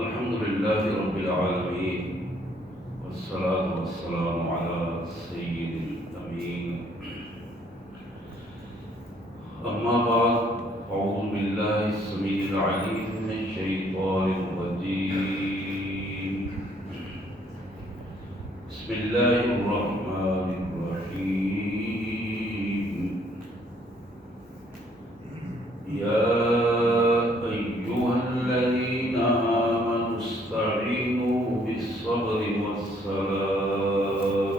الحمد لله رب العالمين والصلاة والسلام على سيد الأمين. أما بعد، أعوذ بالله السميع العليم من الشيطان الرجيم. بسم الله الرحمن الرحيم. يا أيها الذين آمنوا استعينوا بالصبر والصلاة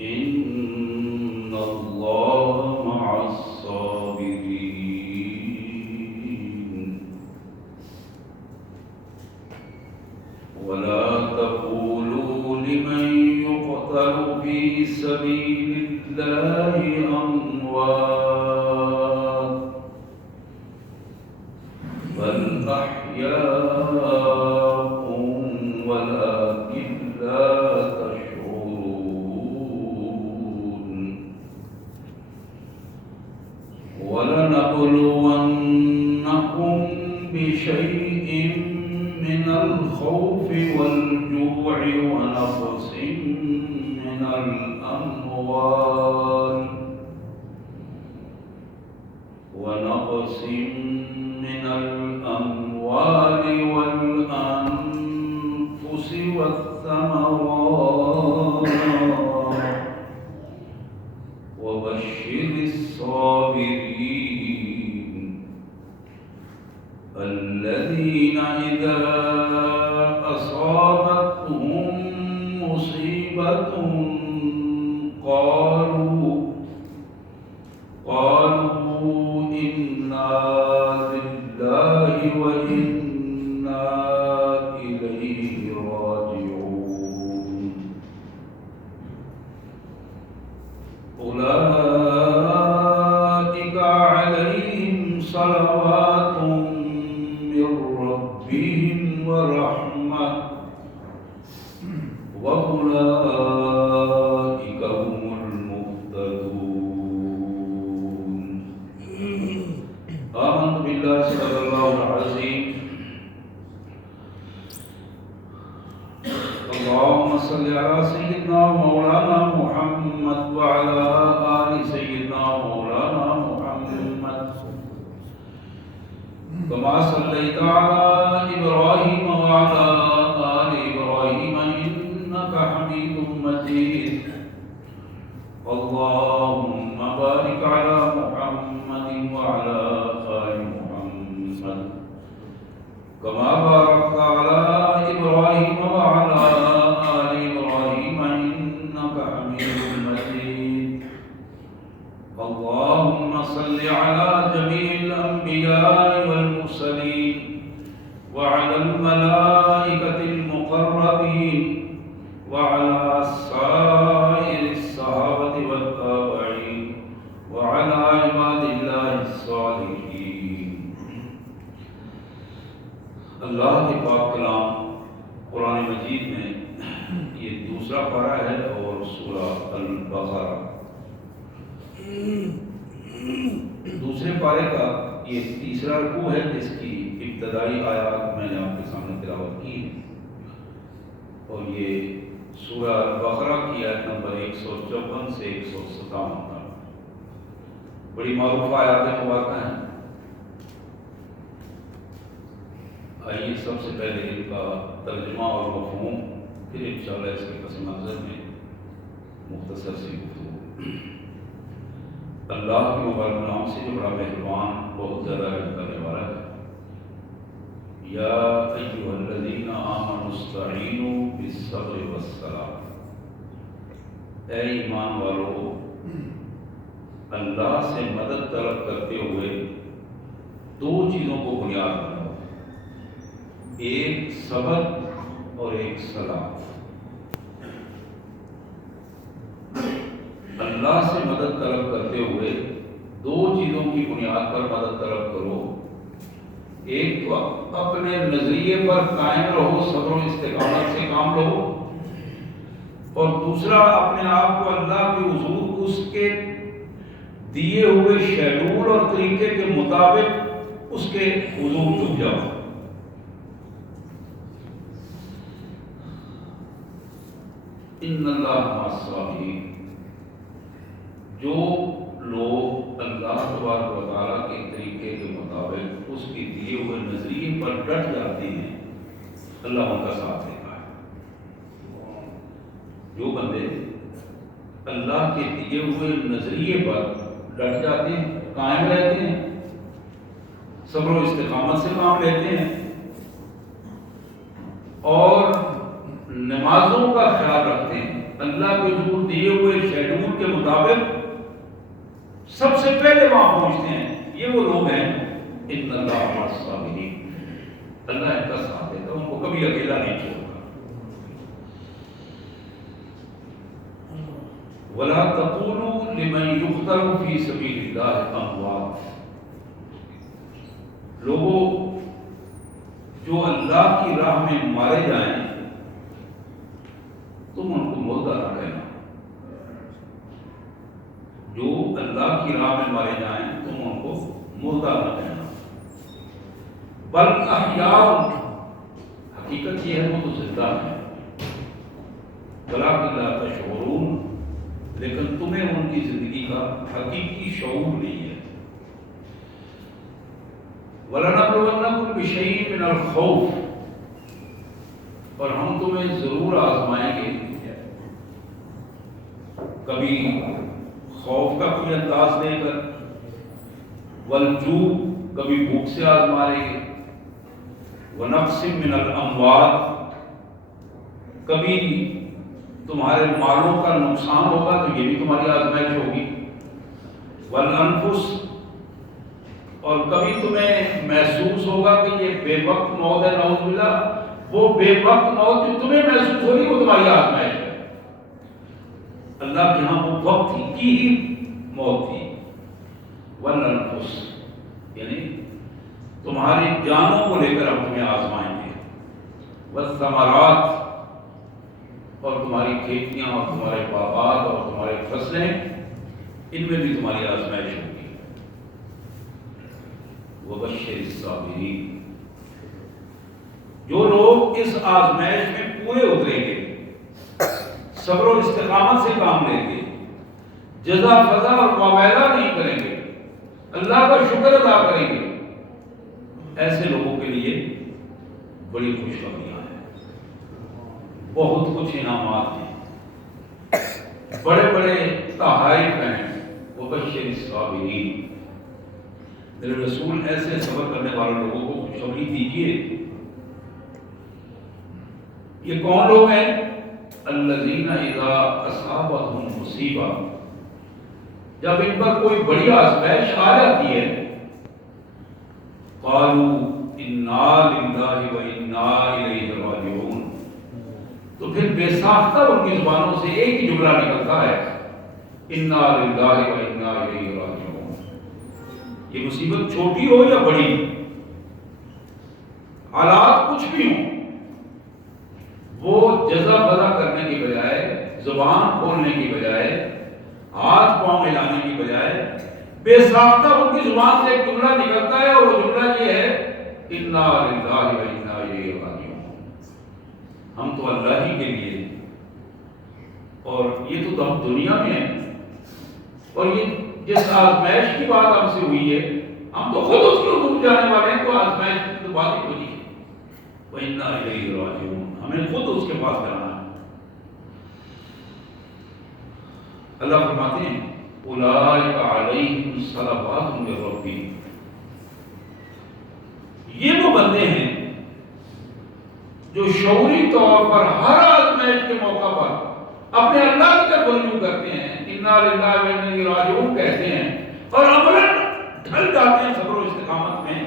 إن الله مع الصابرين. ولا تقولوا لمن يقتل في سبيل الله أموات بل أحياء ولكن لا تشعرون. ولنبلونكم بشيء من الخوف والجوع ونقص من الأموال والأنفس والثمرات وبشر الصابرين الذين إذا أصابتهم مصيبة قالوا إنا لله وإنا إليه راجعون. أولئك عليهم صلوات من ربهم ورحمة وأولئك هم المهتدون. آمنت بالله صدق الله العظيم. اللهم صل على سيدنا مولانا محمد وعلى آل سيدنا مولانا محمد كما صليت على إبراهيم وعلى آل إبراهيم إنك حميد مجيد. اللهم بارك على محمد وعلى آل محمد كما باركت على إبراهيم وعلى آل إبراهيم إنك حميد مجيد. اللهم صل على جميع الأنبياء والمرسلين وعلى الملائكة المقربين وعلى سائر الصحابة والتابعين وعلى عباد الله الصالحين. اللہ کے پاک کلام قرآن مجید میں یہ دوسرا پارہ ہے اور سورہ البقرہ. دوسرے پارے کا یہ تیسرا رکوع ہے جس کی ابتدائی آیات میں نے آپ کے سامنے تلاوت کی ہے، اور یہ سورہ البقرہ کی آیت نمبر 154 سے 157 تک بڑی معروف آیات مبارکہ ہیں. آئیے سب سے پہلے ان کا ترجمہ اور مفہوم، پھر انشاءاللہ اس کے پس منظر میں مختصر سی گفتگو. اللہ کے مبارک نام سے جو بڑا مہربان، بہت زیادہ رحم کرنے والا ہے. یا ایھا الذین آمنوا استعینوا بالصبر والصلاۃ. اے ایمان والو، اللہ سے مدد طلب کرتے ہوئے دو چیزوں کو بنیاد بناؤ، ایک صبر اور ایک صلاۃ. اللہ سے مدد طلب کرتے ہوئے دو چیزوں کی بنیاد پر مدد طلب کرو. ایک تو اپنے نظریے پر قائم رہو، صبر و استقامت سے کام لو، اور دوسرا اپنے آپ کو اللہ کے حضور اس کے دیے ہوئے شیڈول اور طریقے کے مطابق اس کے حضور جھک جاؤ. ان اللہ مع الصابرین، جو لوگ اللہ تبارک و تعالیٰ کے طریقے کے مطابق اس کے دیے ہوئے نظریے پر ڈٹ جاتے ہیں، اللہ ان کا ساتھ دیتا ہے۔ جو بندے اللہ کے دیے ہوئے نظریے پر ڈٹ جاتے ہیں، قائم رہتے ہیں، صبر و استقامت سے کام لیتے ہیں اور نمازوں کا خیال رکھتے ہیں، اللہ کے حضور دیے ہوئے شیڈول کے مطابق سب سے پہلے وہاں پہنچتے ہیں، یہ وہ لوگ ہیں ان اللہ مع الصابرین، اللہ ان کا ساتھ دیتا ہے، ان کو کبھی اکیلا نہیں چھوڑتا۔ وَلَا تَقُولُوا لِمَنْ يُقْتَلُ فِي سَبِيلِ اللَّهِ أَمْوَاتٌ، لوگوں جو اللہ کی راہ میں مارے جائیں تم ان کو مردہ نہ کہنا، جو اللہ کی راہ میں مارے جائیں تم ان کو مردہ نہ کہنا، بل احیاء، حقیقت یہ ہے وہ تو زندہ ہے، ولکن لا تشعرون، لیکن تمہیں ان کی زندگی کا حقیقی شعور نہیں ہے۔ وَلَنَبْلُوَنَّكُمْ بِشَيْءٍ مِّنَ الْخَوْفِ، اور ہم تمہیں ضرور آزمائیں گے، کبھی خوف کا کوئی انداز دے کر، والجوع، کبھی بھوک سے آزما لیں گے، وَنَقْصٍ مِّنَ الْأَمْوَالِ، کبھی تمہارے مالوں کا نقصان ہوگا تو یہ بھی تمہاری آزمائش ہوگی، وَالْأَنفُسِ، اور کبھی تمہیں محسوس ہوگا کہ یہ بے وقت موت ہے، نعوذ باللہ، وہ بے وقت موت جو تمہیں محسوس ہوگی وہ تمہاری آزمائش ہے، اللہ کے ہاں وہ وقت کی ہی موت تھی، وَالْأَنفُسِ، یعنی تمہاری جانوں کو لے کر ہم تمہیں آزمائیں گے، وَالثَّمَرَاتِ، اور تمہاری کھیتیاں اور تمہارے باغات اور تمہارے فصلیں، ان میں بھی تمہاری آزمائش ہوگی، وَبَشِّرِ الصَّابِرِينَ، جو لوگ اس آزمائش میں پورے اتریں گے، صبر و استقامت سے کام لیں گے، جزا فضا اور واویلا نہیں کریں گے، اللہ کا شکر ادا کریں گے، ایسے لوگوں کے لیے بڑی خوشخبریاں ہیں، بہت کچھ انعامات ہیں، بڑے بڑے تحائف ہیں، وَبَشِّرِ الصَّابِرِينَ، میرے رسول ایسے صبر کرنے والے لوگوں کو خوشخبری دیجیے۔ یہ کون لوگ ہیں؟ الذین اذا اصابتہم مصیبہ، جب ان پر کوئی بڑی آزمائش آ جاتی ہے، قالوا انا للہ وانا الیہ راجعون، تو پھر بے ساختہ ان کی زبانوں سے ایک ہی جملہ نکلتا ہے، انا للہ وانا الیہ راجعون۔ یہ مصیبت چھوٹی ہو یا بڑی، حالات کچھ بھی ہوں، وہ جزا فضا کرنے کی بجائے، زبان کھولنے کی بجائے، ہاتھ پاؤں ملانے کی بجائے، بے ساختہ ان کی زبان سے ایک جملہ نکلتا ہے، اور وہ جملہ یہ ہے، انا للہ وانا الیہ راجعون، ہم تو اللہ ہی کے لیے، اور یہ تو ہم دنیا میں ہیں، اور یہ جس آزمائش کی بات ہم سے ہوئی ہے ہم تو خود اس کے حضور جانے والے ہیں، تو آزمائش کی تو بات ہی ہوئی ہے، وَإِنَّا إِلَيْهِ رَاجِعُونَ، ہمیں خود اس کے پاس جانا ہے۔ اللہ فرماتے ہیں أُولَٰئِكَ عَلَيْهِمْ صَلَوَاتٌ مِّن رَّبِّهِمْ، یہ وہ بندے ہیں جو شعوری طور پر ہر آزمائش کے موقع پر اپنے اللہ کی طرف رجوع کرتے ہیں، انا للہ و انا الیہ راجعون کہتے ہیں، اور عملاً ڈھل جاتے ہیں صبر و استقامت میں۔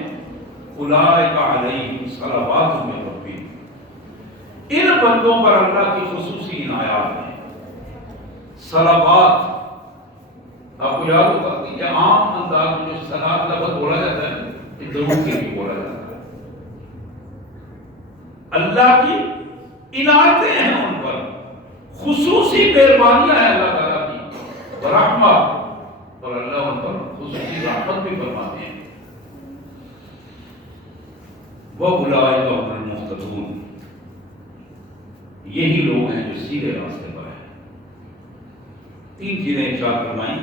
اولئک علیہم صلوات من ربہم، ان بندوں پر اللہ کی خصوصی عنایات ہیں۔ صلوات، آپ کو یاد ہوگا کہ عام انداز میں جو صلاۃ لفظ بولا جاتا ہے یہ درود کے لیے بولا جاتا ہے، اللہ کی عنایتیں ہیں ان پر، خصوصی مہربانیاں ہیں اللہ تعالیٰ کی، رحمت، اور اللہ ان پر خصوصی رحمت بھی فرماتے ہیں۔ وَأُولَٰئِكَ هُمُ الْمُهْتَدُونَ، یہی لوگ ہیں جو سیدھے راستے پر 3 چیزیں ارشاد فرمائیں.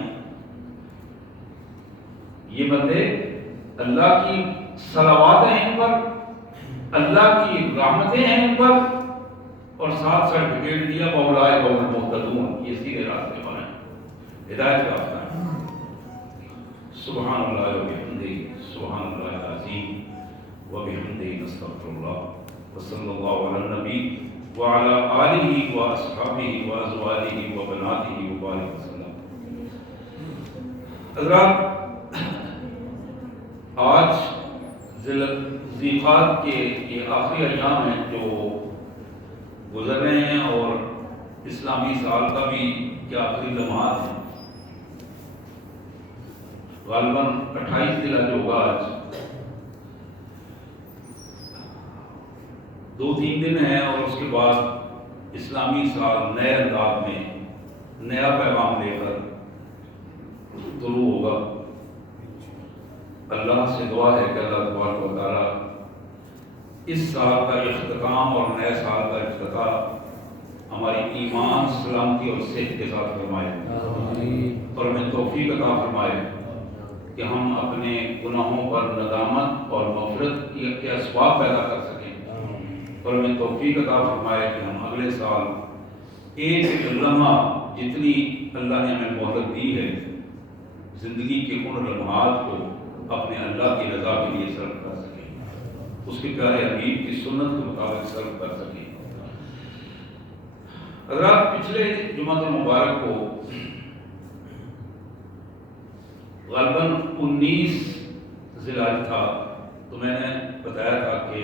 یہ بندے اللہ کی صلوات ہیں ان پر، اللہ کی رحمتیں ہیں ان پر، اور ساتھ سرٹیفکیٹ دیا مولا قوم المحتدون، یہ سیدھے راستے پر ہیں، ہدایت کا راستہ ہے. سبحان اللہ وبحمدہ، سبحان اللہ العظیم وبحمدہ، نستغفر اللہ، وصلی اللہ علی النبی وعلی آلہ واصحابہ وازواجہ وبناتہ وبارک وسلم. حضرات، آج ذی القعدہ کے یہ آخری ایام ہیں جو گزر رہے ہیں، اور اسلامی سال کا بھی کیا آخری لمحات ہیں. غالباً 28 ذی الحجہ ہوگا آج. 2-3 دن ہیں اور اس کے بعد اسلامی سال نئے انداز میں نیا پیغام لے کر شروع ہوگا. اللہ سے دعا ہے کہ اللہ تبارک و تعالیٰ اس سال کا اختتام اور نئے سال کا افتتاح ہماری ایمان، سلامتی اور صحت کے ساتھ فرمائے، اور ہمیں توفیق عطا فرمائے کہ ہم اپنے گناہوں پر ندامت اور مغفرت کے اسباب پیدا کر سکیں، اور ہمیں توفیق عطا فرمائے کہ ہم اگلے سال ایک لمحہ جتنی اللہ نے ہمیں مہلت دی ہے زندگی کے ان لمحات کو اپنے اللہ کی رضا کے لیے صرف کر سکیں، اس کے پیارے حبیب کی سنت کے مطابق صرف کر سکیں. حضرات، پچھلے جمعہ المبارک کو غالباً 19 ذی الحجہ تھا، تو میں نے بتایا تھا کہ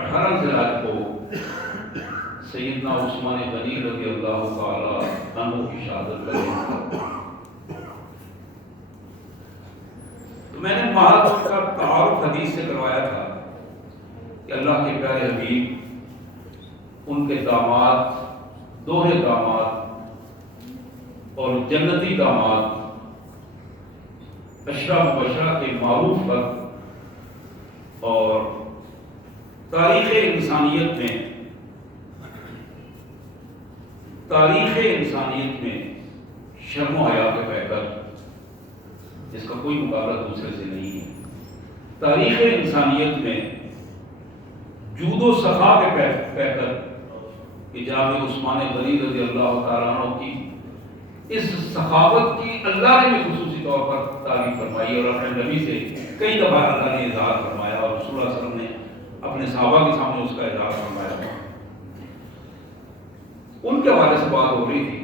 18 ذی الحجہ کو سیدنا عثمان غنی رضی اللہ تعالی عنہ کی شہادت کریں. تو میں نے محض کا تعارف حدیث سے کروایا تھا کہ اللہ کے پیارے حبیب، ان کے داماد، دوہرے داماد اور جنتی داماد، اشرا مبشرہ کے معروف فرد، اور تاریخ انسانیت میں شرم و حیا کے پیکر، جس کا کوئی مقابلہ دوسرے سے نہیں ہے. تاریخ انسانیت میں جود و سخا کے پیکر کہ جناب عثمان غنی رضی اللہ تعالیٰ عنہ کی اس سخاوت کی اللہ نے بھی خصوصی طور پر تعریف فرمائی، اور اپنے نبی سے کئی دفعہ اللہ نے اظہار فرمایا، اور رسول اللہ صلی اللہ علیہ وسلم نے اپنے صحابہ کے سامنے اس کا اظہار فرمایا. ان کے حوالے سے بات ہو رہی تھی،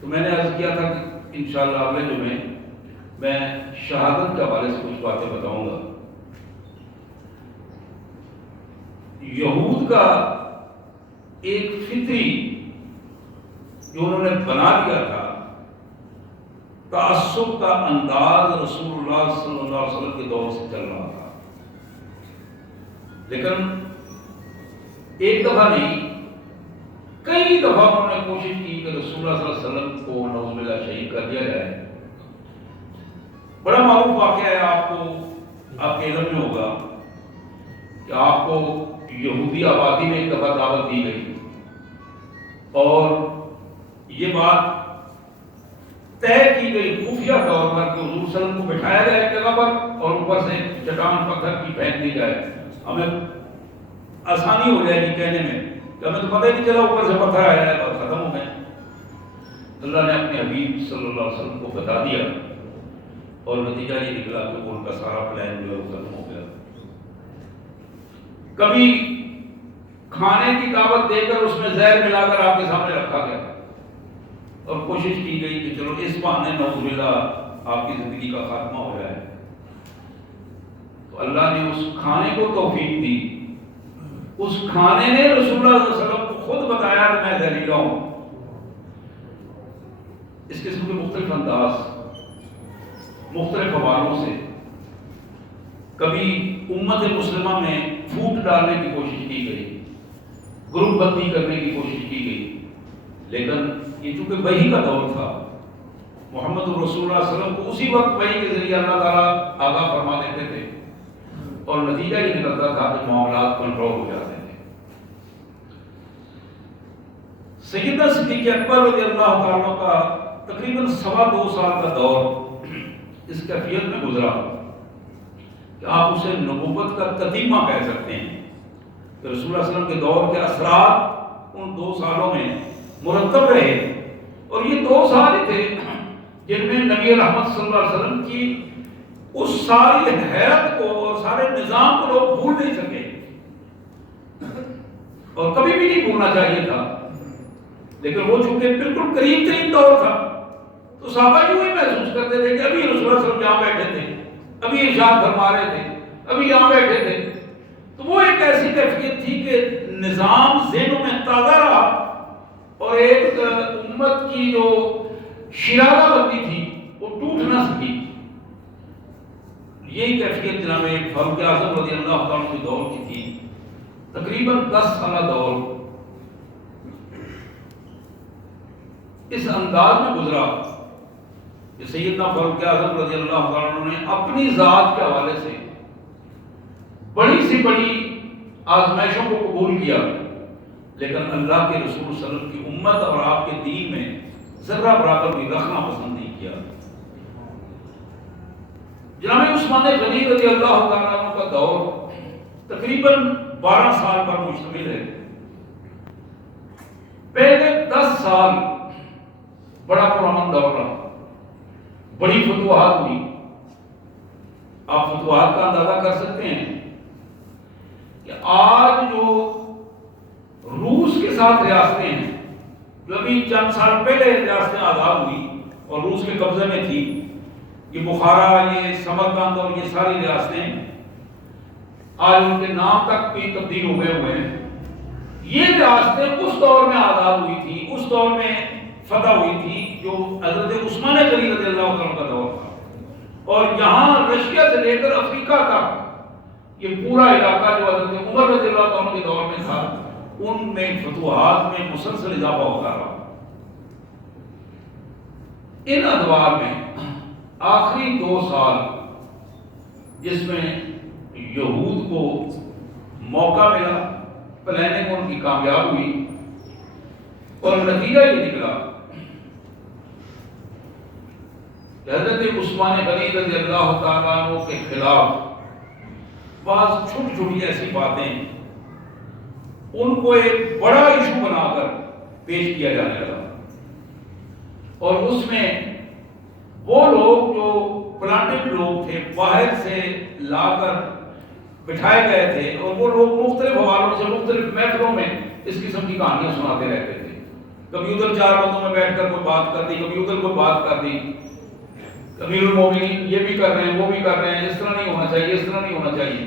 تو میں نے عرض کیا تھا کہ انشاءاللہ اگلے جمعے میں شہادت کے حوالے سے کچھ باتیں بتاؤں گا. یہود کا ایک فطری جو انہوں نے بنا دیا تھا، تعصب کا انداز رسول اللہ صلی اللہ علیہ وسلم کے دور سے چل رہا تھا، لیکن ایک دفعہ نہیں، کئی دفعہ انہوں نے کوشش کی کہ رسول اللہ صلی اللہ علیہ وسلم کو نعوذ باللہ شہید کر دیا جائے. بڑا معروف واقعہ ہے، آپ کو آپ کے علم میں ہوگا کہ آپ کو یہودی آبادی میں ایک دفعہ دعوت دی گئی، اور یہ بات طے کی گئی خفیہ طور پر کہ حضور صلی اللہ علیہ وسلم کو بٹھایا جائے ایک جگہ پر، اور اوپر سے چٹان پتھر کی پھینک دی جائے. ہمیں آسانی ہو جائے گی کہنے میں کہ ہمیں تو پتہ ہی نہیں چلا اوپر سے پتھر آیا ہے اور ختم ہو گئے. اللہ نے اپنے حبیب صلی اللہ علیہ وسلم کو بتا دیا، اور نتیجہ یہ نکلا کہ ان کا سارا پلان جو ہے وہ ختم ہو گیا. کبھی کھانے کی دعوت دے کر اس میں زہر ملا کر آپ کے سامنے رکھا گیا، اور کوشش کی گئی کہ چلو اس بہانے نعوذ باللہ آپ کی زندگی کا خاتمہ ہو جائے. تو اللہ نے اس کھانے کو توفیق دی. اس کھانے نے رسول اللہ صلی اللہ علیہ وسلم کو خود بتایا کہ میں زہریلا ہوں. اس قسم کے مختلف انداز، مختلف حوالوں سے کبھی امت مسلمہ میں پھوٹ ڈالنے کی کوشش کی گئی، گروپ بندی کرنے کی کوشش کی گئی، لیکن یہ چونکہ وحی کا دور تھا، محمد رسول اللہ صلی اللہ علیہ وسلم کو اسی وقت وحی کے ذریعے اللہ تعالیٰ آگاہ فرما دیتے تھے، اور نتیجہ یہ نکلتا تھا کہ معاملات کنٹرول ہو جاتے تھے. سیدنا صدیق اکبر رضی اللہ تعالیٰ کا تقریباً 2.25 سال کا دور اس کیفیت میں گزرا کہ آپ اسے نبوت کا تتیمہ کہہ سکتے ہیں کہ رسول اللہ صلی اللہ علیہ وسلم کے دور کے اثرات ان 2 سالوں میں مرتب رہے، اور یہ 2 سال ہی تھے جن میں نبی رحمت صلی اللہ علیہ وسلم کی اس ساری حیرت کو اور سارے نظام کو لوگ بھول نہیں سکے، اور کبھی بھی نہیں بھولنا چاہیے تھا، لیکن وہ چونکہ بالکل قریب ترین دور تھا تو صحابہ یوں ہی محسوس کرتے تھے کہ ابھی رسول اللہ صلی اللہ علیہ وسلم یہاں بیٹھے تھے، ابھی ارشاد فرما رہے تھے، ابھی یہاں بیٹھے تھے. تو وہ ایک ایسی کیفیت تھی کہ نظام ذہنوں میں تازہ رہا، اور ایک امت کی جو شرارہ بندی تھی وہ ٹوٹ نہ سکی. یہی کیفیت جناب فاروق اعظم رضی اللہ تعالیٰ کے دور کی تھی. تقریباً 10 سالہ دور اس انداز میں گزرا کہ سیدنا فاروق اعظم رضی اللہ عنہ نے اپنی ذات کے حوالے سے بڑی سی بڑی آزمائشوں کو قبول کیا، لیکن اللہ کے رسول صلی اللہ علیہ وسلم کی امت اور آپ کے دین میں ذرہ برابر بھی رکھنا پسند نہیں کیا. جناب عثمان غنی رضی اللہ تعالیٰ عنہ کا دور تقریباً 12 سال پر مشتمل ہے. پہلے 10 سال بڑا پرامن دور رہا، بڑی فتوحات ہوئی. آپ فتوحات کا اندازہ کر سکتے ہیں کہ آج جو روس کے ساتھ ریاستیں ہیں، جو ابھی چند سال پہلے ریاستیں آزاد ہوئی اور روس کے قبضے میں تھی، یہ بخارا، یہ سمرقند اور یہ ساری ریاستیں آج ان کے نام تک بھی تبدیل ہو گئے ہوئے ہیں. یہ ریاستیں اس دور میں آزاد ہوئی تھی، اس دور میں فتح ہوئی تھی جو حضرت عثمان غنی رضی اللہ عنہ کا دور تھا. اور یہاں رشیا سے لے کر افریقہ تک یہ پورا علاقہ جو حضرت عمر رضی اللہ عنہ کے دور میں تھا، ان میں فتوحات میں مسلسل اضافہ ہوتا رہا. ان ادوار میں آخری 2 سال جس میں یہود کو موقع ملا، پلاننگ ان کی کامیاب ہوئی، اور نتیجہ یہ نکلا کہ حضرت عثمان غنی رضی اللہ تعالیٰ عنہ کے خلاف بعض چھوٹی چھوٹی ایسی باتیں ان کو ایک بڑا ایشو بنا کر پیش کیا جانے لگا، اور اس میں وہ لوگ جو پلانٹڈ لوگ تھے، باہر سے لا کر بٹھائے گئے تھے، اور وہ لوگ مختلف حوالوں سے مختلف محفلوں میں اس قسم کی کہانیاں سناتے رہتے تھے. کبھی ادھر 4 بندوں میں بیٹھ کر کوئی بات کر دی، کبھی ادھر کوئی بات کر دی، امیر المومنین یہ بھی کر رہے ہیں، وہ بھی کر رہے ہیں، اس طرح نہیں ہونا چاہیے، اس طرح نہیں ہونا چاہیے.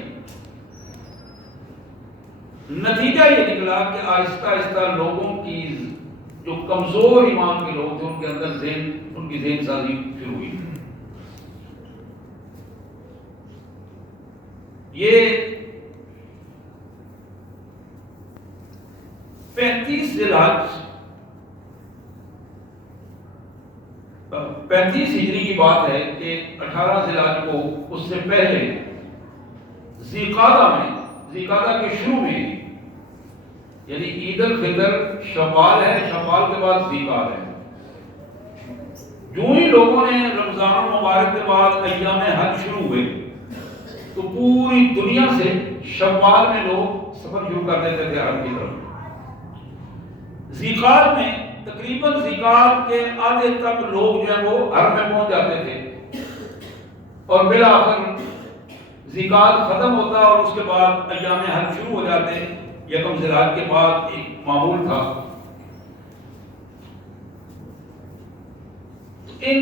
نتیجہ یہ نکلا کہ آہستہ آہستہ لوگوں کی جو کمزور ایمان کے لوگ تھے ان کے اندر ان کی ذہن سازی شروع ہوئی. یہ 35 ہجری کی بات ہے کہ 18 ذی الحج کو اس سے پہلے ذی قعدہ کے شروع میں، یعنی عید الفطر شوال ہے، شوال کے بعد ذی قعدہ ہے، جو ہی لوگوں نے رمضان المبارک کے بعد ایام حج شروع ہوئے تو پوری دنیا سے شوال میں لوگ سفر شروع کر دیتے تھے حرم کی طرف. ذی قعدہ میں تقریباً ذی قعدہ کے آدھے تک لوگ جو ہیں وہ حرم میں پہنچ جاتے تھے، اور بالآخر ذی قعدہ ختم ہوتا اور اس کے بعد ایام حج شروع ہو جاتے. یکم ذی الحج کے بعد ایک معمول تھا. ان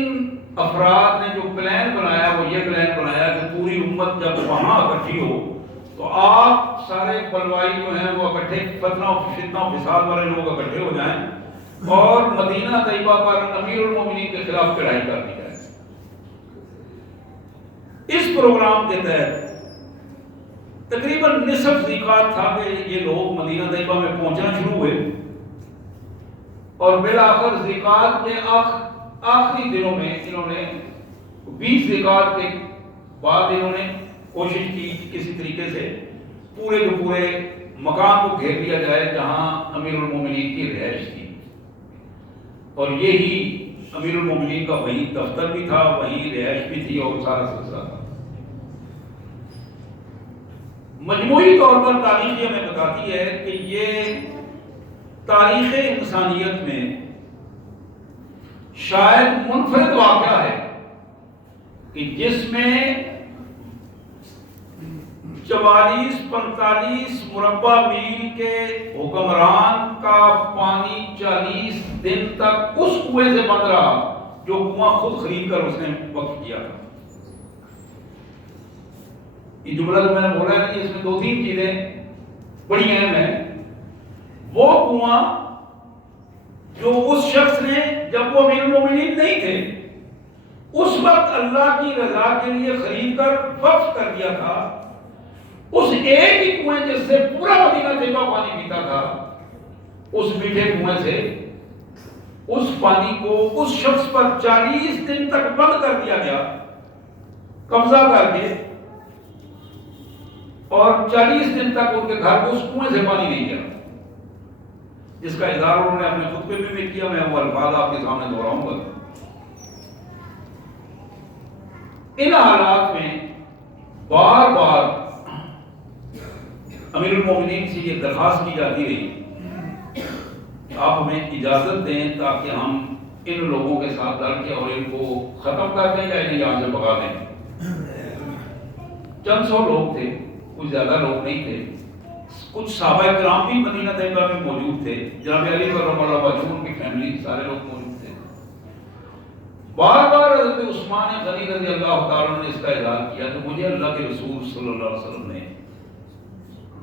افراد نے جو پلان بنایا وہ یہ پلان بنایا کہ پوری امت جب وہاں اکٹھی ہو تو آپ سارے بلوائی جو ہیں وہ اکٹھے، فتنہ و فساد والے لوگ اکٹھے ہو جائیں اور مدینہ طیبہ پر امیر المومنین کے خلاف چڑھائی کر دی جائے. اس پروگرام کے تحت تقریباً نصف ذی قعدہ تھا کہ یہ لوگ مدینہ طیبہ میں پہنچنا شروع ہوئے، اور بالآخر ذی قعدہ کے آخری دنوں میں انہوں نے 20 ذی قعدہ کے بعد انہوں نے کوشش کی کسی طریقے سے پورے کے پورے مکان کو گھیر دیا جائے جہاں امیر المومنین کی رہائش تھی. اور یہی امیر المومنین کا وہی دفتر بھی تھا، وہی رہائش بھی تھی اور سارا سلسلہ تھا۔ مجموعی طور پر تاریخ یہ ہمیں بتاتی ہے کہ یہ تاریخ انسانیت میں شاید منفرد واقعہ ہے کہ جس میں 44-45 مربع میل کے حکمران کا پانی 40 دن تک اس کنویں سے بند رہا جو کنواں خود خرید کر اس نے وقف کیا تھا۔ یہ جملہ جو میں نے بولا ہے کہ اس میں 2-3 چیزیں بڑی اہم ہیں۔ وہ کنواں جو اس شخص نے جب وہ امیر المومنین نہیں تھے اس وقت اللہ کی رضا کے لیے خرید کر وقف کر دیا تھا، اس ایک ہی کنویں جس سے پورا مدینہ طیبہ پانی پیتا تھا، اس میٹھے کنویں سے اس پانی کو اس شخص پر 40 دن تک بند کر دیا گیا، قبضہ کر کے، اور 40 دن تک ان کے گھر کو اس کنویں سے پانی نہیں گیا، جس کا اظہار انہوں نے اپنے خطبے میں بھی کیا۔ میں وہ الفاظ آپ کے سامنے دہراؤں گا۔ ان حالات میں بار بار امیر المومنین سے یہ درخواست کی جاتی رہی، آپ ہمیں اجازت دیں تاکہ ہم ان لوگوں کے ساتھ لڑ کے اور ان کو ختم کر دیں یا انہیں یہاں سے بھگا دیں۔ چند سو لوگ تھے، کچھ زیادہ لوگ نہیں تھے۔ کچھ صحابہ کرام بھی مدینہ طیبہ میں موجود تھے، جناب علی کرم اللہ وجہہ، ان کی فیملی، سارے لوگ موجود تھے۔ بار بار حضرت عثمان غنی رضی اللہ تعالیٰ نے اس کا اعلان کیا کہ مجھے اللہ کے رسول صلی اللہ علیہ وسلم نے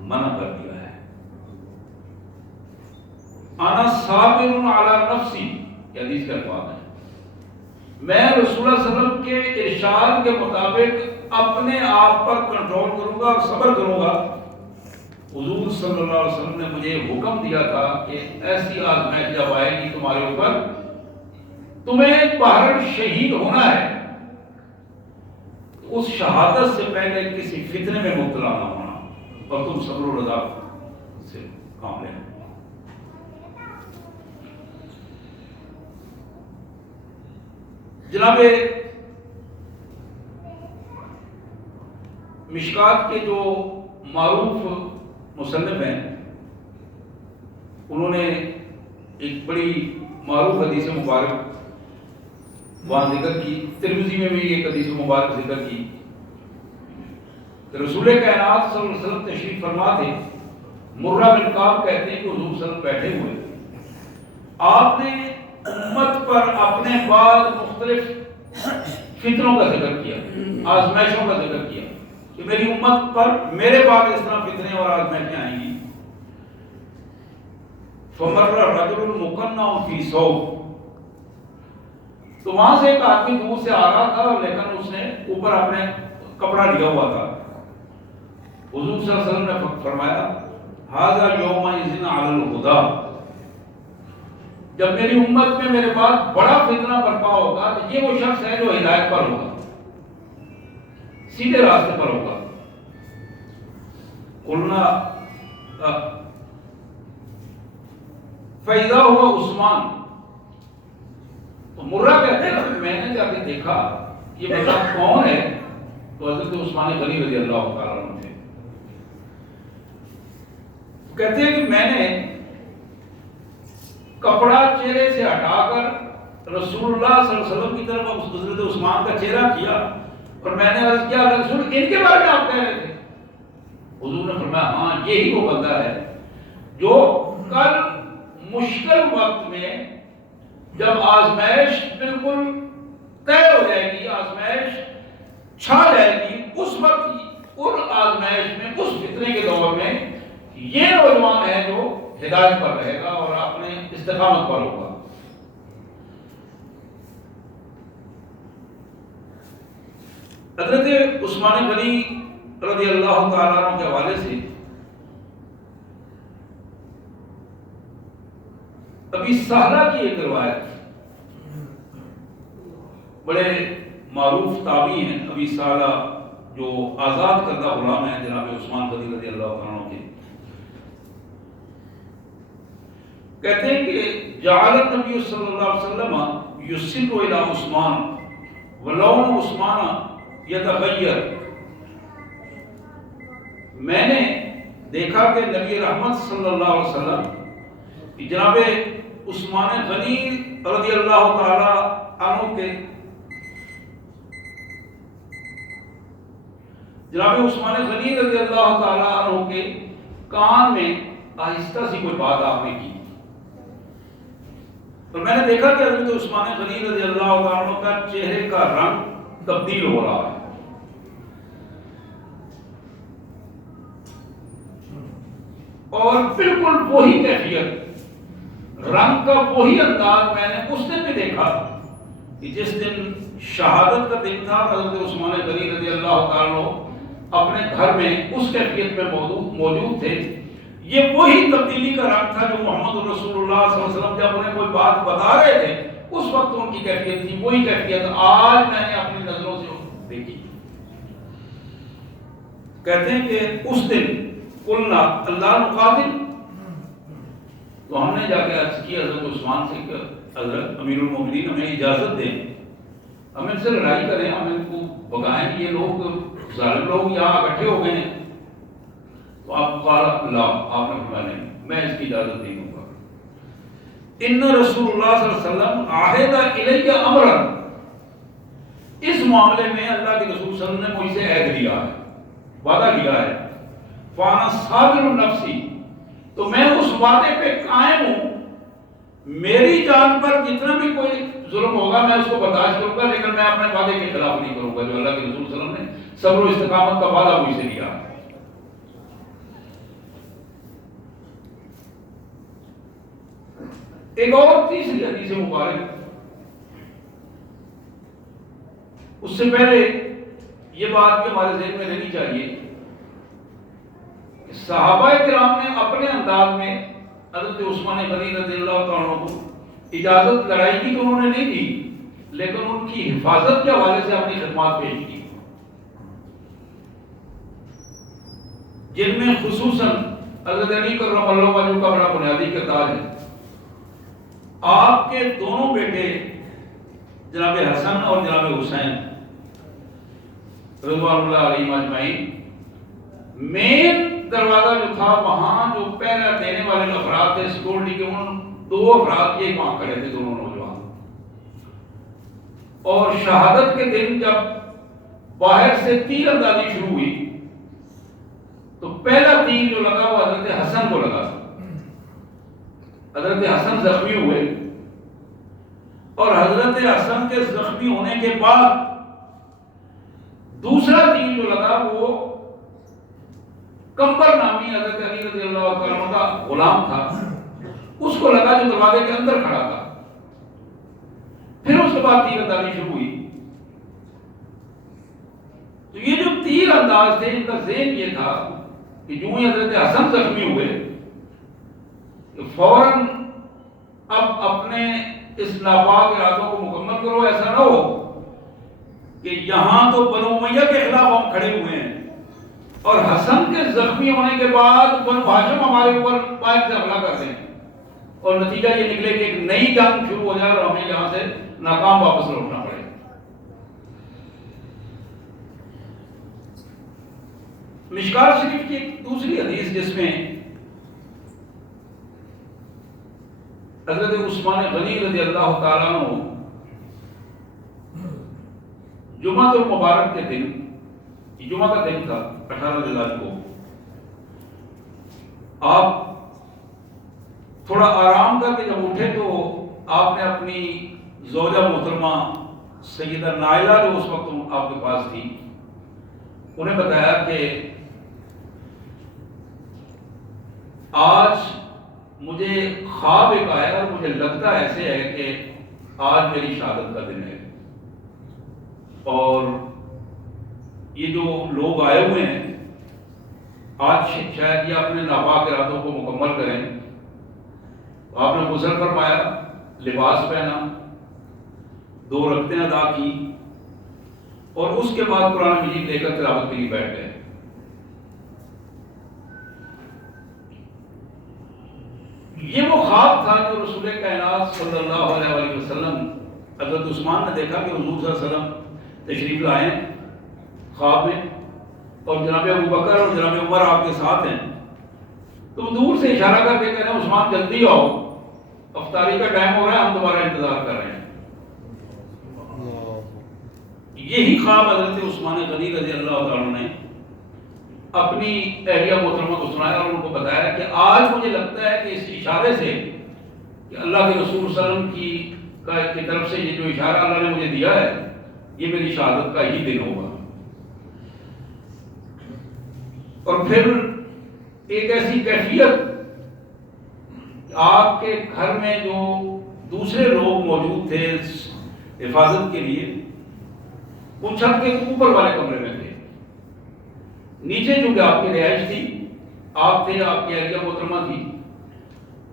منع کر دیا ہے۔ انا صابر علی نفسی، یہ حدیث کے الفاظ ہیں، میں رسول اللہ صلی اللہ علیہ وسلم کے ارشاد کے مطابق اپنے آپ پر کنٹرول کروں گا اور صبر کروں گا۔ حضور صلی اللہ علیہ وسلم نے مجھے حکم دیا تھا کہ ایسی آزمائش جب آئے گی تمہارے اوپر، تمہیں بہرحال شہید ہونا ہے، اس شہادت سے پہلے کسی فتنے میں مبتلا نہ ہونا، اور تم صبر و رضا سے کام لینا۔ جناب مشکات کے جو معروف مصنف ہیں، انہوں نے ایک بڑی معروف حدیث مبارک وہاں ذکر کی، ترمذی میں بھی ایک حدیث مبارک ذکر کی کہ رسول کائنات صلی اللہ علیہ وسلم تشریف فرما تھے۔ مرہ بن کعب کہتے ہیں کہ حضور صلی اللہ علیہ وسلم بیٹھے ہوئے، آپ نے امت پر اپنے بعد مختلف فتنوں کا ذکر کیا، آزمائشوں کا ذکر کیا کہ میری امت پر میرے بعد اس طرح فتنے اور آزمائشیں آئیں گی۔ فمر رجل مقنع فی ثوب، تو وہاں سے ایک آدمی دور سے آ رہا تھا لیکن اس نے اوپر اپنے کپڑا لیا ہوا تھا۔ حضور صلی اللہ علیہ وسلم نے فرمایا ھذا یومئذ علی الہدی، جب میری امت میں میرے بعد بڑا فتنہ برپا ہوگا تو یہ وہ شخص ہے جو ہدایت پر ہوگا، سیدھے راستے پر ہوگا۔ قلنا فَإِذَا هُوَ عثمان، تو مرہ کہتے ہیں کہ میں نے جا کے دیکھا یہ بندہ کون ہے، تو حضرت عثمان غنی رضی اللہ تعالیٰ عنہ تھے۔ کہتے ہیں کہ میں نے کپڑا چہرے سے ہٹا کر رسول اللہ صلی اللہ علیہ وسلم کی طرف حضرت عثمان کا چہرہ کیا اور میں نے عرض کیا رسول ان کے بارے میں آپ کہہ رہے تھے؟ حضور نے فرمایا ہاں یہی وہ بندہ ہے جو کل مشکل وقت میں جب آزمائش بالکل طے ہو جائے گی، آزمائش چھا جائے گی، اس وقت ان آزمائش میں، اس فتنے کے دور میں یہ نوجوان ہے جو ہدایت پر رہے گا اور اپنے استقامت پر ہوگا۔ حضرت عثمان غنی رضی اللہ تعالیٰ عنہ کے حوالے سے ابی سہلہ کی ایک روایت، بڑے معروف تابعی ہیں ابی سہلہ جو آزاد کردہ غلام ہیں جناب عثمان غنی رضی اللہ تعالیٰ عنہ کے، کہتے ہیں کہ جعل النبی صلی اللہ علیہ وسلم یسر الی عثمان ولون عثمان یتغیر، میں نے دیکھا کہ نبی رحمت صلی اللہ علیہ وسلم جناب عثمان غنی رضی اللہ تعالی عنہ کے جناب عثمان غنی رضی اللہ تعالی عنہ کے کان میں آہستہ سی کوئی بات آپ نے کی، اور میں نے دیکھا کہ حضرت عثمان غنی رضی اللہ تعالی عنہ کا چہرے کا رنگ تبدیل ہو رہا ہے، اور بالکل وہی کیفیت، رنگ کا وہی انداز میں نے اس دن بھی دیکھا کہ جس دن شہادت کا دن تھا۔ حضرت عثمان غنی رضی اللہ تعالی عنہ اپنے گھر میں اس کیفیت میں موجود تھے۔ یہ وہی تبدیلی کا رنگ تھا جو محمد رسول اللہ صلی اللہ علیہ وسلم جب انہیں کوئی بات بتا رہے تھے اس وقت ان کی کیفیت تھی، وہی کیفیت آج میں نے اپنی نظروں سے دیکھی۔ کہتے ہیں کہ اس دن قلنا اللہ نقاتل، تو ہم نے جا کے عرض کی حضرت عثمان سے کہ حضرت امیر المومنین ہمیں اجازت دیں، ہم ان سے لڑائی کریں، ہم ان کو بگائیں، یہ لوگ ظالم لوگ یہاں اکٹھے ہو گئے ہیں۔ تو آپ قال اللہ، آپ نے فرمایا نہیں، میں اس کی اجازت نہیں دوں گا۔ ان رسول اللہ صلی اللہ علیہ وسلم عہد الی امرا، اس معاملے میں اللہ کے رسول صلی اللہ علیہ وسلم نے مجھ سے عہد لیا ہے، وعدہ کیا ہے، فانا صابر نفسی، تو میں اس وعدے پہ قائم ہوں، میری جان پر جتنا بھی کوئی ظلم ہوگا میں اس کو برداشت کروں گا، لیکن میں اپنے وعدے کے خلاف نہیں کروں گا جو اللہ کے رسول صلی اللہ علیہ وسلم نے صبر و استقامت کا وعدہ مجھ سے لیا۔ ایک اور تیسری حدیث مبارک، اس سے پہلے یہ بات بھی ہمارے ذہن میں رہنی چاہیے کہ صحابہ کرام نے اپنے انداز میں حضرت عثمان غنی رضی اللہ تعالیٰ عنہ کو اجازت لڑائی کی تو انہوں نے نہیں دی، لیکن ان کی حفاظت کے حوالے سے اپنی خدمات پیش کی، جن میں خصوصاً حضرت علی کرم اللہ وجہہ کا بڑا بنیادی کردار ہے۔ آپ کے دونوں بیٹے جناب حسن اور جناب حسین رضوان اللہ علیہم اجمعین، مین دروازہ جو تھا وہاں جو پہرا دینے والے افراد تھے سیکورٹی کے، ان دو افراد یہ وہاں کھڑے تھے، دونوں نوجوان، اور شہادت کے دن جب باہر سے تیر اندازی شروع ہوئی تو پہلا تیر جو لگا وہ حضرت حسن کو لگا، حضرت حسن زخمی ہوئے، اور حضرت حسن کے زخمی ہونے کے بعد دوسرا تیر جو لگا وہ کمبر نامی حضرت علی رضی اللہ عنہ کا غلام تھا، اس کو لگا جو دروازے کے اندر کھڑا تھا۔ پھر اس کے بعد تیر اندازی شروع ہوئی، تو یہ جو تیر انداز تھے ان کا ذہن یہ تھا کہ جو ہی حضرت حسن زخمی ہوئے فوراً اب اپنے اس ناپاک ارادوں کو مکمل کرو، ایسا نہ ہو کہ یہاں تو بنو امیہ کے خلاف ہم کھڑے ہوئے ہیں اور حسن کے زخمی ہونے کے بعد بنو ہاشم ہمارے اوپر پائپ سے حملہ کر دیں، اور نتیجہ یہ نکلے کہ ایک نئی جنگ شروع ہو جائے اور ہمیں یہاں سے ناکام واپس لوٹنا پڑے۔ مشکات شریف کی ایک دوسری حدیث جس میں حضرت عثمان غنی رضی اللہ تعالیٰ عنہ جمعہ المبارک کے دن، جمعہ کا دن تھا 18 ذوالحجہ کو، آپ تھوڑا آرام کر کے جب اٹھے تو آپ نے اپنی زوجہ محترمہ سیدہ نائلہ جو اس وقت آپ کے پاس تھی انہیں بتایا کہ آج مجھے خواب ایک آیا اور مجھے لگتا ایسے ہے کہ آج میری شہادت کا دن ہے، اور یہ جو لوگ آئے ہوئے ہیں آج شاید یہ اپنے ناپاک ارادوں کو مکمل کریں۔ آپ نے غسل فرمایا، لباس پہنا، 2 رکعتیں ادا کی، اور اس کے بعد قرآن مجید لے کر تلاوت کے لیے بیٹھ گئے۔ یہ وہ خواب تھا جو رسول کائنات صلی اللہ علیہ وسلم، حضرت عثمان نے دیکھا کہ حضور صلی اللہ علیہ وسلم تشریف لائے خواب میں، اور جناب ابو بکر اور جناب عمر آپ کے ساتھ ہیں، تو دور سے اشارہ کر کے کہہ رہے ہیں عثمان جلدی آؤ، افطاری کا ٹائم ہو رہا ہے، ہم تمہارا انتظار کر رہے ہیں۔ یہی خواب حضرت عثمان غنی رضی اللہ تعالیٰ نے اپنی اہلیہ محترمہ کو سنایا اور ان کو بتایا کہ آج مجھے لگتا ہے کہ اس اشارے سے کہ اللہ کے رسول صلی اللہ علیہ وسلم کی طرف سے یہ جو اشارہ اللہ نے مجھے دیا ہے یہ میری شہادت کا ہی دن ہوگا۔ اور پھر ایک ایسی کیفیت، آپ کے گھر میں جو دوسرے لوگ موجود تھے حفاظت کے لیے، وہ چھت کے اوپر والے کمرے میں تھے، نیچے جو کہ آپ کی رہائش تھی، آپ تھے، آپ کی اہلیہ محترمہ تھی،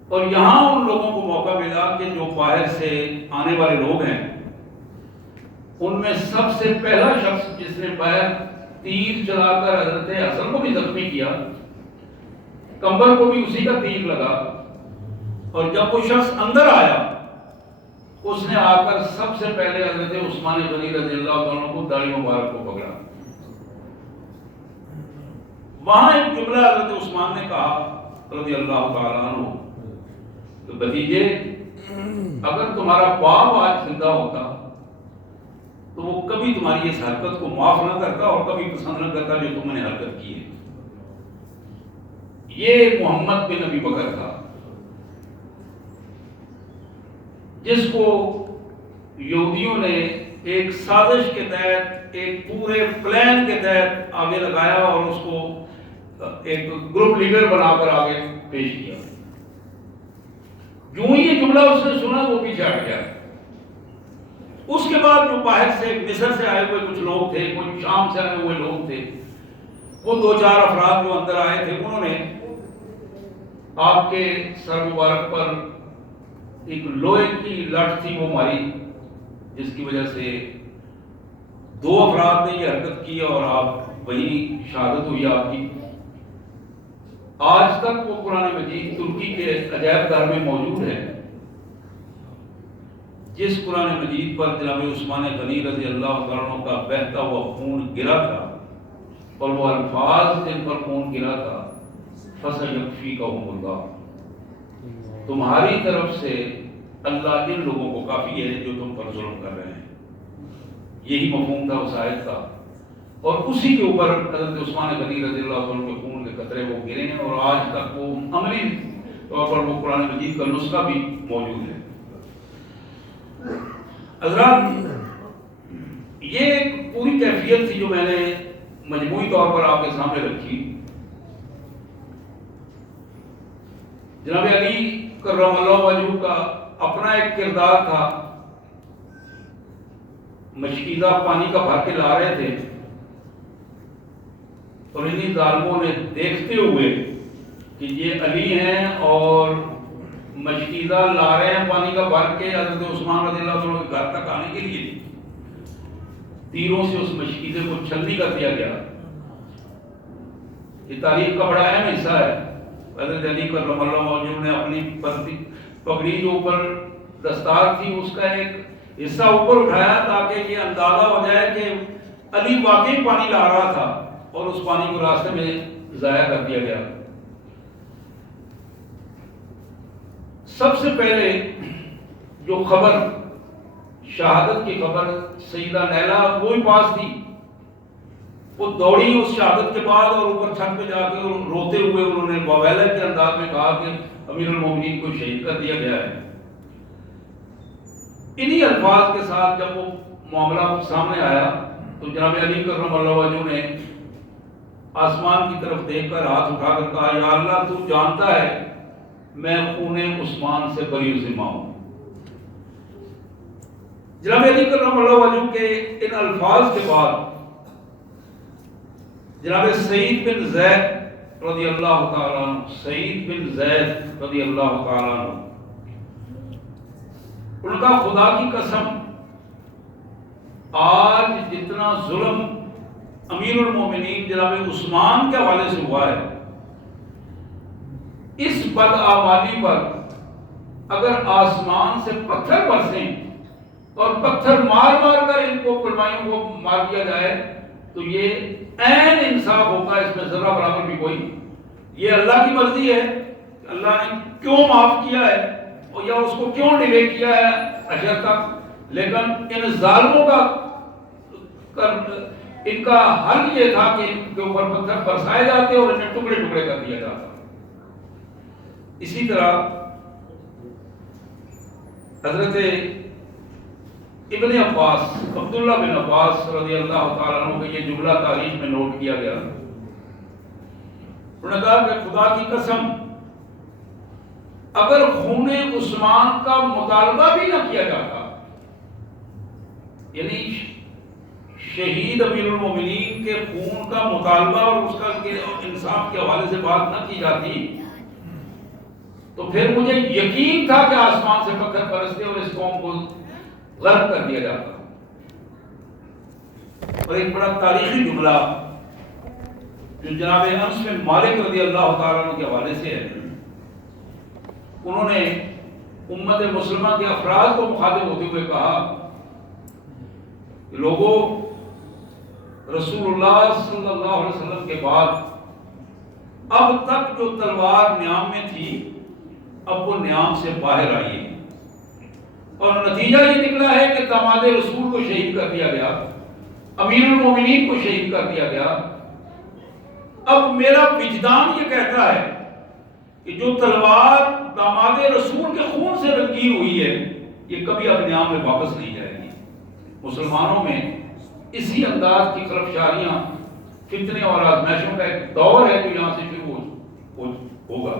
اور یہاں ان لوگوں کو موقع ملا کہ جو باہر سے آنے والے لوگ ہیں ان میں سب سے پہلا شخص جس نے باہر تیر چلا کر حضرت حسن کو بھی زخمی کیا، کمبر کو بھی اسی کا تیر لگا، اور جب وہ شخص اندر آیا اس نے آ کر سب سے پہلے حضرت عثمان غنی رضی اللہ عنہ کو داڑھی مبارک کو پکڑا۔ وہاں ایک جملہ حضرت عثمان نے کہا رضی اللہ تعالیٰ عنہ کہ بھتیجے، اگر تمہارا باپ آج زندہ ہوتا تو وہ کبھی تمہاری اس حرکت کو معاف نہ کرتا اور کبھی پسند نہ کرتا جو تم نے حرکت کی ہے۔ یہ محمد بن ابی بکر تھا جس کو یہودیوں نے ایک سازش کے تحت، ایک پورے پلان کے تحت آگے لگایا اور اس کو ایک گروپ لیڈر بنا کر آگے پیش کیا۔ جو ہی یہ جملہ اس نے سنا وہ پیچھے ہٹ گیا۔ اس کے بعد جو باہر سے مصر سے آئے ہوئے کچھ لوگ تھے، کچھ شام سے آئے ہوئے لوگ تھے، وہ دو چار افراد جو اندر آئے تھے، انہوں نے آپ کے سر مبارک پر ایک لوہے کی لٹ تھی وہ ماری، جس کی وجہ سے دو افراد نے یہ حرکت کی اور آپ وہی شہادت ہوئی آپ کی۔ آج تک وہ قرآن مجید ترکی کے عجائب گھر میں موجود ہے، جس قرآن مجید پر جناب عثمان غنی رضی اللہ عنہ کا بہتا ہوا خون گرا تھا، اور وہ الفاظ جن پر خون گرا تھا، فَسَيَكْفِيكَهُمُ اللَّهُ، تمہاری طرف سے اللہ ان لوگوں کو کافی ہے جو تم پر ظلم کر رہے ہیں۔ یہی مفہوم تھا، اس آیت کا، اور اسی کے اوپر حضرت عثمان غنی رضی اللہ عنہ کے خون کے قطرے وہ گرے ہیں، اور آج تک وہ عملی طور پر وہ قرآن مجید کا نسخہ بھی موجود ہے۔ حضرات، یہ ایک پوری کیفیت تھی جو میں نے مجموعی طور پر آپ کے سامنے رکھی۔ جناب علی کرم اللہ وجہہ کا اپنا ایک کردار تھا، مشکیزہ پانی کا بھر کے لا رہے تھے، اور انہی ظالموں نے دیکھتے ہوئے کہ یہ علی ہیں اور مشکیزہ لا رہے ہیں پانی کا بھر کے حضرت عثمان رضی اللہ عنہ کے گھر تک آنے کے لیے، تیروں سے اس مشکیزے کو چھلنی کر دیا گیا۔ یہ تاریخ کا بڑا اہم حصہ ہے۔ حضرت علی کرم اللہ وجہہ نے اپنی پگڑی جو اوپر دستار تھی اس کا ایک حصہ اوپر اٹھایا تاکہ یہ اندازہ ہو جائے کہ علی واقعی پانی لا رہا تھا، اور اس پانی کو راستے میں ضائع کر دیا گیا۔ سب سے پہلے جو خبر، شہادت کی خبر، سیدہ نیلہ وہی پاس تھی، وہ دوڑی اس شہادت کے بعد اور اوپر چھت پہ جا کے روتے ہوئے انہوں نے واویلا کے انداز میں کہا کہ امیر المومنین کو شہید کر دیا گیا ہے۔ انہی الفاظ کے ساتھ جب وہ معاملہ سامنے آیا تو جناب علی کرم اللہ وجہہ نے آسمان کی طرف دیکھ کر ہاتھ اٹھا کر کہا، یا اللہ تو جانتا ہے میں خون عثمان سے بری ذمہ ہوں۔ جناب علی کرم اللہ وجہہ کے ان الفاظ کے بعد جناب سعید بن زید رضی اللہ تعالیٰ عنہ، سعید بن زید رضی اللہ تعالیٰ عنہ، ان کا خدا کی قسم آج جتنا ظلم امیر المومنین جناب عثمان کے حوالے سے ہوا ہے، اس بدعمالی پر اگر آسمان سے پتھر برسیں اور پتھر مار مار کر ان کو قربانیوں کو مار دیا جائے تو یہ عین انصاف ہوگا، اس میں ذرہ برابر بھی کوئی، یہ اللہ کی مرضی ہے کہ اللہ نے کیوں معاف کیا ہے اور یا اس کو کیوں ڈیلے کیا ہے اجل تک، لیکن ان ظالموں کا ان کا حل یہ تھا کہ ان کے اوپر پتھر برسائے جاتے اور انہیں ٹکڑے ٹکڑے کر دیا جاتا۔ اسی طرح حضرت ابن عباس، عبداللہ بن عباس رضی اللہ تعالیٰ عنہ کا یہ جملہ تاریخ میں نوٹ کیا گیا، انہوں نے کہا کہ خدا کی قسم اگر خون عثمان کا مطالبہ بھی نہ کیا جاتا، یعنی شہید امیر المومنین کے خون کا مطالبہ اور اس کا انصاف کے حوالے سے بات نہ کی جاتی تو پھر مجھے یقین تھا کہ آسمان سے پتھر برستے اور اس قوم کو غرق کر دیا جاتا۔ اور ایک بڑا تاریخی جملہ جو جناب انس بن مالک رضی اللہ تعالیٰ عنہ کے حوالے سے ہے، انہوں نے امت مسلمہ کے افراد کو مخاطب ہوتے ہوئے کہا کہ لوگوں، رسول اللہ صلی اللہ علیہ وسلم کے بعد اب تک جو تلوار نیام میں تھی اب وہ نیام سے باہر آئی ہے، اور نتیجہ یہ نکلا ہے کہ داماد رسول کو شہید کر دیا گیا، امیر المومنین کو شہید کر دیا گیا۔ اب میرا وجدان یہ کہتا ہے کہ جو تلوار داماد رسول کے خون سے رنگین ہوئی ہے یہ کبھی اب نیام میں واپس نہیں جائے گی۔ مسلمانوں میں اسی انداز کی خرفشاریاں، فتنے اور آزمائشوں کا ایک دور ہے جو یہاں سے شروع ہوگا،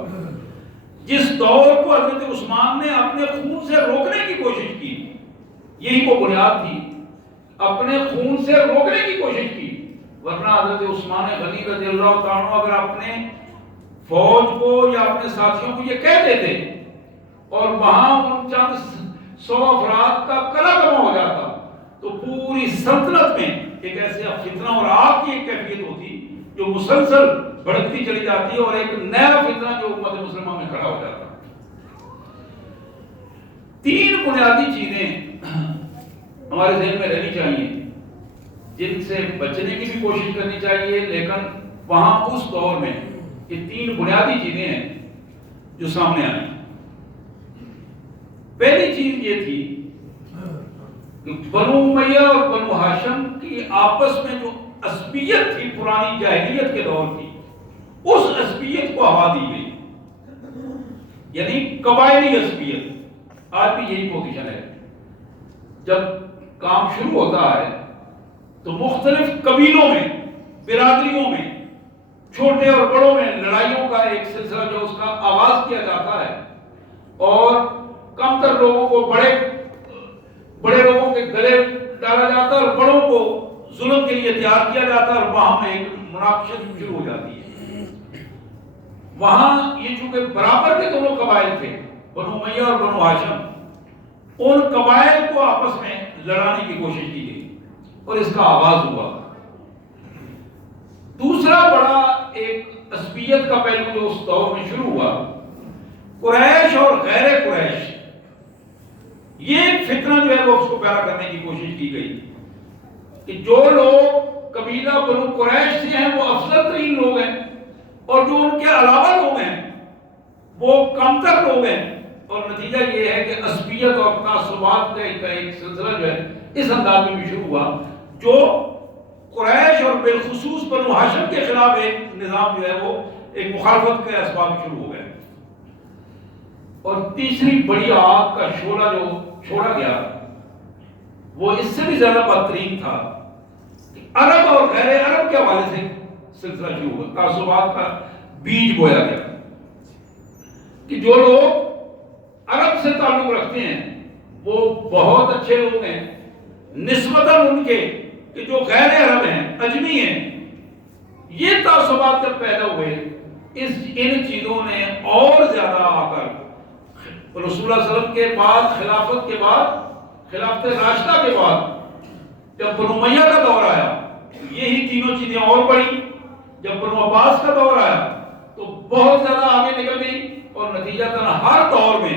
جس دور کو حضرت عثمان نے اپنے خون سے روکنے کی کوشش کی، یہی وہ بنیاد تھی، اپنے خون سے روکنے کی کوشش کی، ورنہ حضرت عثمان غنی رضی اللہ تعالیٰ عنہ اگر اپنے فوج کو یا اپنے ساتھیوں کو یہ کہہ دیتے اور وہاں ان چند 100 افراد کا کلا کما ہو جاتا تو پوری سلطنت میں ایک ایسے فتنہ اور آگ کی ایک کیفیت ہوتی جو مسلسل بڑھتی چلی جاتی ہے اور ایک نیا فتنہ جو امت مسلمہ میں کھڑا ہو جاتا۔ 3 بنیادی چیزیں ہمارے ذہن میں رہنی چاہیے جن سے بچنے کی بھی کوشش کرنی چاہیے، لیکن وہاں اس دور میں یہ 3 بنیادی چیزیں ہیں جو سامنے آئی۔ پہلی چیز یہ تھی کہ بنو امیہ اور بنو ہاشم کی آپس میں جو عصبیت تھی پرانی جاہلیت کے دور کی، اس عصبیت کو ہوا دی گئی، یعنی قبائلی عصبیت۔ آج بھی یہی پوزیشن ہے، جب کام شروع ہوتا ہے تو مختلف قبیلوں میں، برادریوں میں، چھوٹے اور بڑوں میں لڑائیوں کا ایک سلسلہ جو اس کا آغاز کیا جاتا ہے اور کم تر لوگوں کو بڑے لوگوں کے گلے ڈالا جاتا ہے اور بڑوں کو ظلم کے لیے تیار کیا جاتا ہے اور وہاں میں ایک مناقشت شروع ہو جاتی ہے۔ وہاں یہ چونکہ برابر کے دونوں قبائل تھے، بنو امیہ اور بنو ہاشم، ان قبائل کو آپس میں لڑانے کی کوشش کی گئی اور اس کا آغاز ہوا۔ دوسرا بڑا ایک عصبیت کا پہلو جو اس دور میں شروع ہوا، قریش اور غیر قریش، یہ فتنہ جو ہے وہ اس کو پیدا کرنے کی کوشش کی گئی کہ جو لوگ قبیلہ بنو قریش سے ہیں وہ افضل ترین لوگ ہیں اور جو ان کے علاوہ لوگ ہیں وہ کمتر لوگ ہیں، اور نتیجہ یہ ہے کہ عصبیت اور تعصبات کا ایک سلسلہ جو ہے اس انداز میں بھی شروع ہوا جو قریش اور بالخصوص بنو ہاشم کے خلاف ایک نظام جو ہے وہ ایک مخالفت کے اسباب شروع ہو گئے۔ اور تیسری بڑی آگ کا شعلہ جو چھوڑا گیا وہ اس سے بھی زیادہ بدترین تھا کہ عرب اور غیر عرب کے حوالے سے سلسلہ شروع ہوا، تعصبات کا بیج بویا گیا کہ جو لوگ عرب سے تعلق رکھتے ہیں وہ بہت اچھے لوگ ہیں نسبتاً ان کے کہ جو غیر عرب ہیں، اجمی ہیں۔ یہ تعصبات جب پیدا ہوئے ان چیزوں نے اور زیادہ آ کر رسول اللہ صلی اللہ علیہ وسلم کے بعد، خلافت کے بعد، خلافت راشدہ کے بعد جب بنو امیہ کا دور آیا یہی تینوں چیزیں اور بڑھی۔ جب بنو عباس کا دور آیا تو بہت زیادہ آگے نکل گئی اور نتیجہ ہر دور میں